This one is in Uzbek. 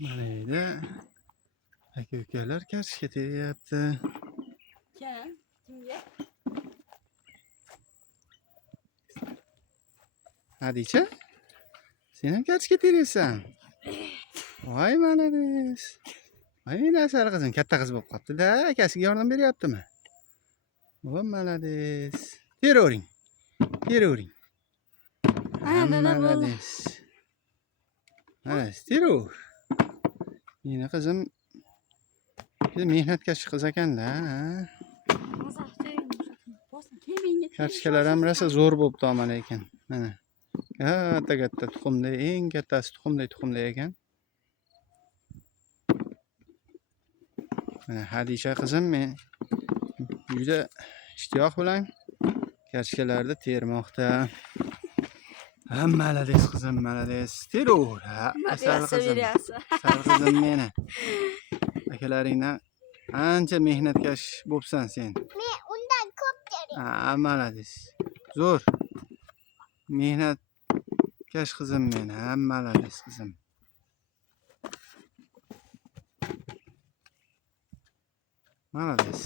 Mana endi aka-ukalar kartoshka teryapti. Kim? Kimga? Hadicha, sen ham kartoshka teryapsan? Voy, malades. Voy, nasari qizim katta qiz bo'lib qopti-da, akasiga yordam beryaptimi? Voy, malades. Teravering. Teravering. Ha, dada bo'ldi. Malades. Mana, teraver. Meni qizim mehnatkash qiz ekan-da. Kartoshkalar ham rosa zo'r bo'libdi mana ekan. Mana. Katta tuxumli, eng kattasi tuxumli ekan. Mana Hadicha qizim men juda ishtiyoq bilan kartoshkalarni termoqda. Ha, malades qizim, malades. Teraver. Ha, asal qizim. Asal qizim meni. Akalaringdan ancha mehnatkash bo'psan sen. Men undan ko'p teryapman. Ha, malades. Zo'r. Mehnatkash qizim men. Ha, malades qizim. Malades.